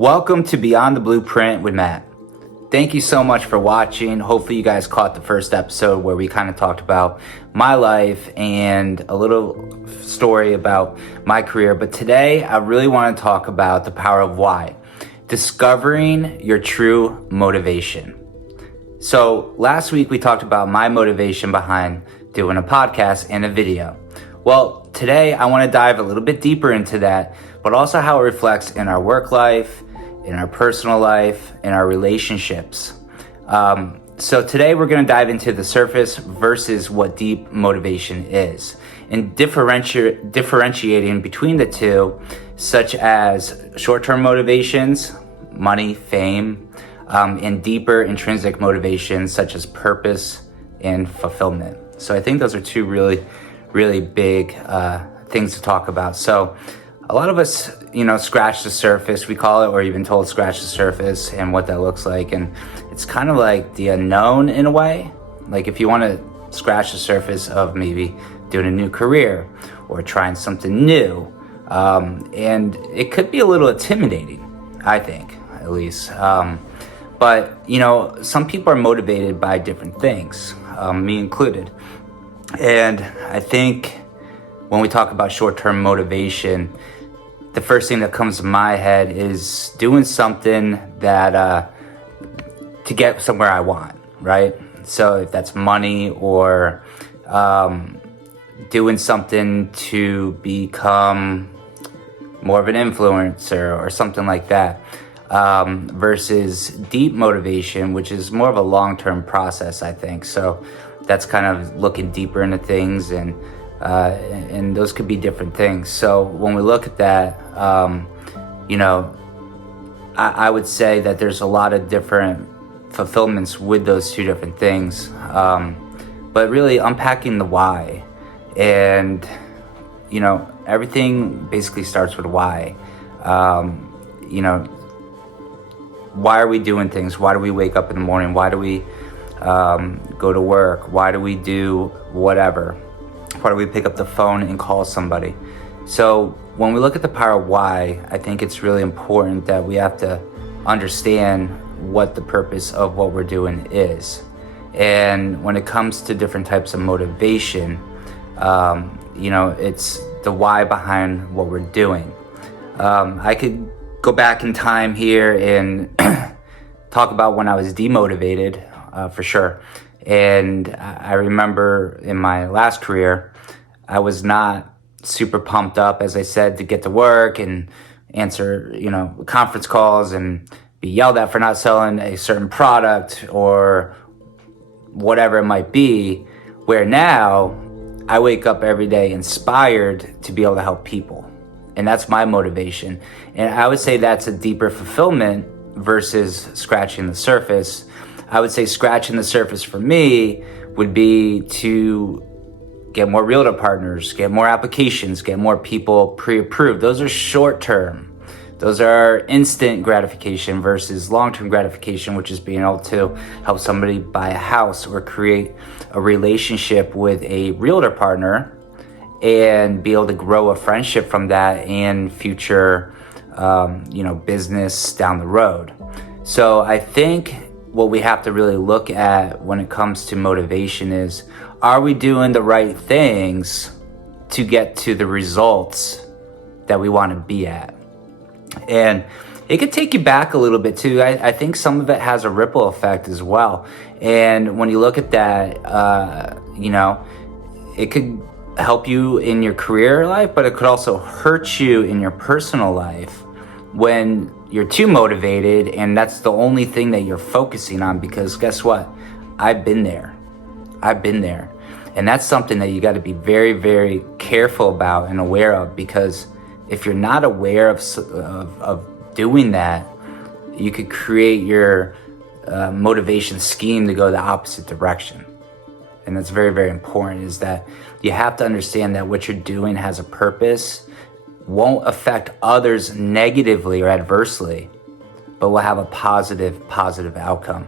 Welcome to Beyond the Blueprint with Matt. Thank you so much for watching. Hopefully you guys caught the first episode where we kind of talked about my life and a little story about my career. But today I really want to talk about the power of why. Discovering your true motivation. So last week we talked about my motivation behind doing a podcast and a video. Well, today I want to dive a little bit deeper into that, but also how it reflects in our work life, in our personal life, in our relationships. So today we're going to dive into the surface versus what deep motivation is, and differentiating between the two, such as short-term motivations, money, fame, and deeper intrinsic motivations such as purpose and fulfillment. So I think those are two really big things to talk about. So a lot of us, scratch the surface, we call it, or you've been told scratch the surface and what that looks like. And it's kind of like the unknown in a way. Like if you want to scratch the surface of maybe doing a new career or trying something new, and it could be a little intimidating, I think, at least. But some people are motivated by different things, me included. And I think when we talk about short-term motivation, the first thing that comes to my head is doing something that to get somewhere I want, right? So if that's money or doing something to become more of an influencer or something like that, versus deep motivation, which is more of a long-term process, I think. So that's kind of looking deeper into things, and those could be different things. So when we look at that, I would say that there's a lot of different fulfillments with those two different things. But really unpacking the why, and everything basically starts with why. Why are we doing things? Why do we wake up in the morning? Why do we go to work? Why do we do whatever? Why do we pick up the phone and call somebody? So when we look at the power of why, I think it's really important that we have to understand what the purpose of what we're doing is. And when it comes to different types of motivation, it's the why behind what we're doing. I could go back in time here and talk about when I was demotivated, for sure. And I remember in my last career, I was not super pumped up, as I said, to get to work and answer, conference calls and be yelled at for not selling a certain product or whatever it might be, where now I wake up every day inspired to be able to help people. And that's my motivation. And I would say that's a deeper fulfillment versus scratching the surface. I would say scratching the surface for me would be to get more realtor partners, get more applications, get more people pre-approved. Those are short-term. Those are instant gratification versus long-term gratification, which is being able to help somebody buy a house or create a relationship with a realtor partner and be able to grow a friendship from that and future, business down the road. So I think what we have to really look at when it comes to motivation is, are we doing the right things to get to the results that we want to be at? And it could take you back a little bit too. I think some of it has a ripple effect as well. And when you look at that, it could help you in your career life, but it could also hurt you in your personal life when you're too motivated and that's the only thing that you're focusing on. Because guess what? I've been there. And that's something that you got to be very, very careful about and aware of, because if you're not aware of doing that, you could create your motivation scheme to go the opposite direction. And that's very, very important, is that you have to understand that what you're doing has a purpose, won't affect others negatively or adversely, but will have a positive outcome.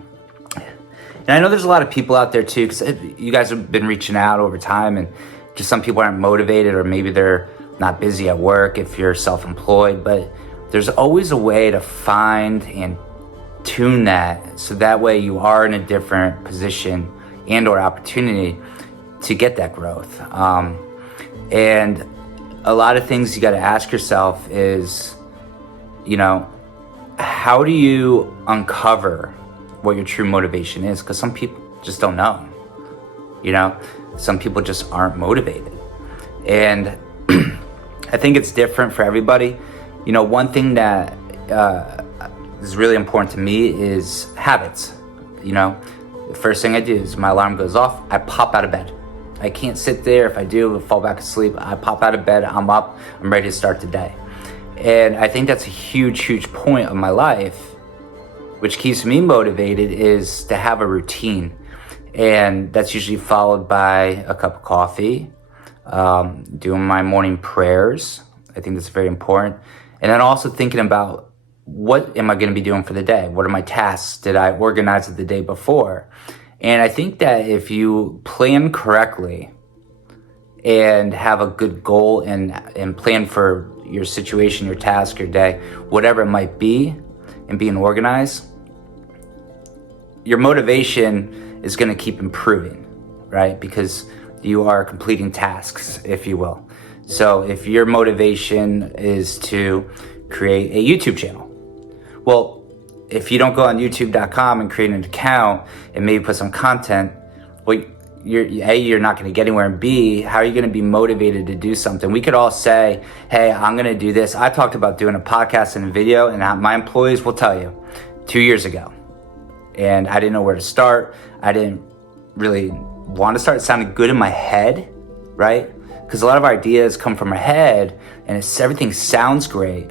And I know there's a lot of people out there too, because you guys have been reaching out over time, and just some people aren't motivated, or maybe they're not busy at work if you're self-employed. But there's always a way to find and tune that, so that way you are in a different position and or opportunity to get that growth. And a lot of things you got to ask yourself is, how do you uncover what your true motivation is? Because some people just don't know. Some people just aren't motivated. And I think it's different for everybody. One thing that is really important to me is habits. The first thing I do is my alarm goes off, I pop out of bed. I can't sit there. If I do, I'll fall back asleep. I pop out of bed, I'm up, I'm ready to start the day. And I think that's a huge point of my life, which keeps me motivated, is to have a routine. And that's usually followed by a cup of coffee, doing my morning prayers. I think that's very important. And then also thinking about, what am I going to be doing for the day? What are my tasks? Did I organize it the day before? And I think that if you plan correctly and have a good goal and plan for your situation, your task, your day, whatever it might be, and being organized, your motivation is going to keep improving, right? Because you are completing tasks, if you will. So if your motivation is to create a YouTube channel, well, if you don't go on youtube.com and create an account and maybe put some content, well, you're not going to get anywhere, and B, how are you going to be motivated to do something? We could all say, hey, I'm going to do this. I talked about doing a podcast and a video, and my employees will tell you 2 years ago. And I didn't know where to start. I didn't really want to start. It sounded good in my head, right? Because a lot of our ideas come from our head, and everything sounds great.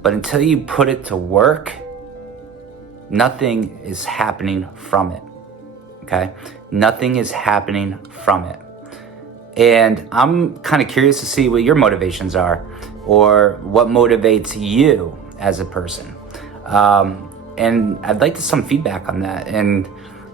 But until you put it to work, nothing is happening from it, okay? Nothing is happening from it. And I'm kind of curious to see what your motivations are, or what motivates you as a person. And I'd like some feedback on that. And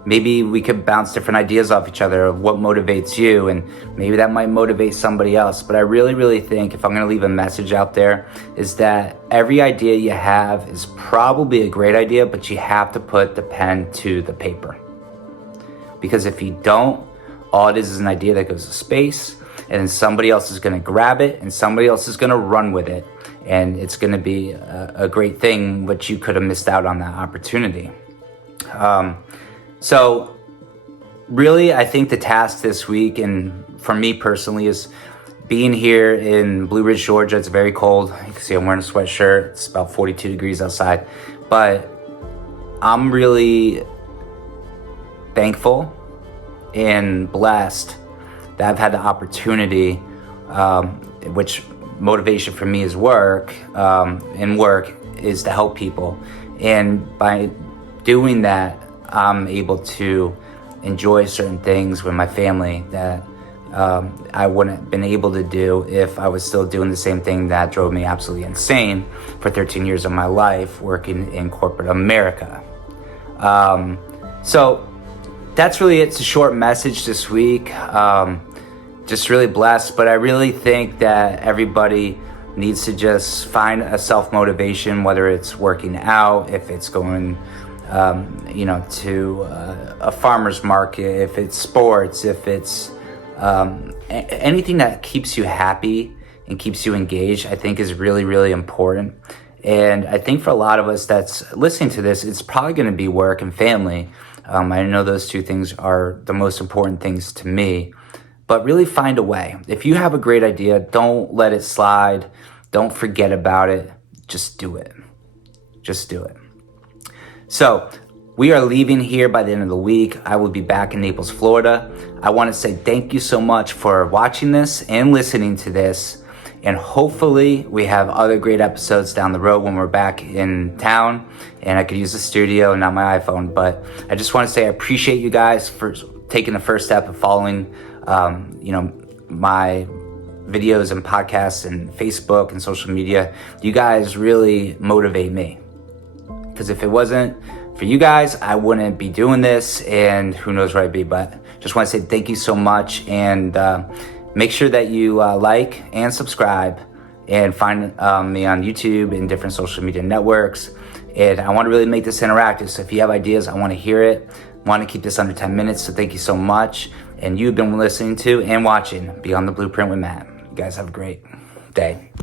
maybe we could bounce different ideas off each other of what motivates you, and maybe that might motivate somebody else. But I really think, if I'm gonna leave a message out there, is that every idea you have is probably a great idea, but you have to put the pen to the paper. Because if you don't, all it is an idea that goes to space, and then somebody else is gonna grab it, and somebody else is gonna run with it. And it's gonna be a great thing, but you could have missed out on that opportunity. So really, I think the task this week, and for me personally, is being here in Blue Ridge, Georgia. It's very cold. You can see I'm wearing a sweatshirt. It's about 42 degrees outside. But I'm really thankful and blessed that I've had the opportunity, which motivation for me is work, and work is to help people. And by doing that, I'm able to enjoy certain things with my family that I wouldn't have been able to do if I was still doing the same thing that drove me absolutely insane for 13 years of my life, working in corporate America. So that's really it. It's a short message this week. Just really blessed, but I really think that everybody needs to just find a self-motivation, whether it's working out, if it's going to a farmer's market, if it's sports, if it's anything that keeps you happy and keeps you engaged, I think is really important. And I think for a lot of us that's listening to this, it's probably going to be work and family. I know those two things are the most important things to me, but really find a way. If you have a great idea, don't let it slide. Don't forget about it. Just do it. Just do it. So we are leaving here by the end of the week. I will be back in Naples, Florida. I want to say thank you so much for watching this and listening to this. And hopefully we have other great episodes down the road when we're back in town and I could use the studio and not my iPhone. But I just want to say I appreciate you guys for taking the first step of following, my videos and podcasts and Facebook and social media. You guys really motivate me. Because if it wasn't for you guys, I wouldn't be doing this, and who knows where I'd be. But just want to say thank you so much, and make sure that you like and subscribe, and find me on YouTube and different social media networks. And I want to really make this interactive. So if you have ideas, I want to hear it. I want to keep this under 10 minutes. So thank you so much. And you've been listening to and watching Beyond the Blueprint with Matt. You guys have a great day.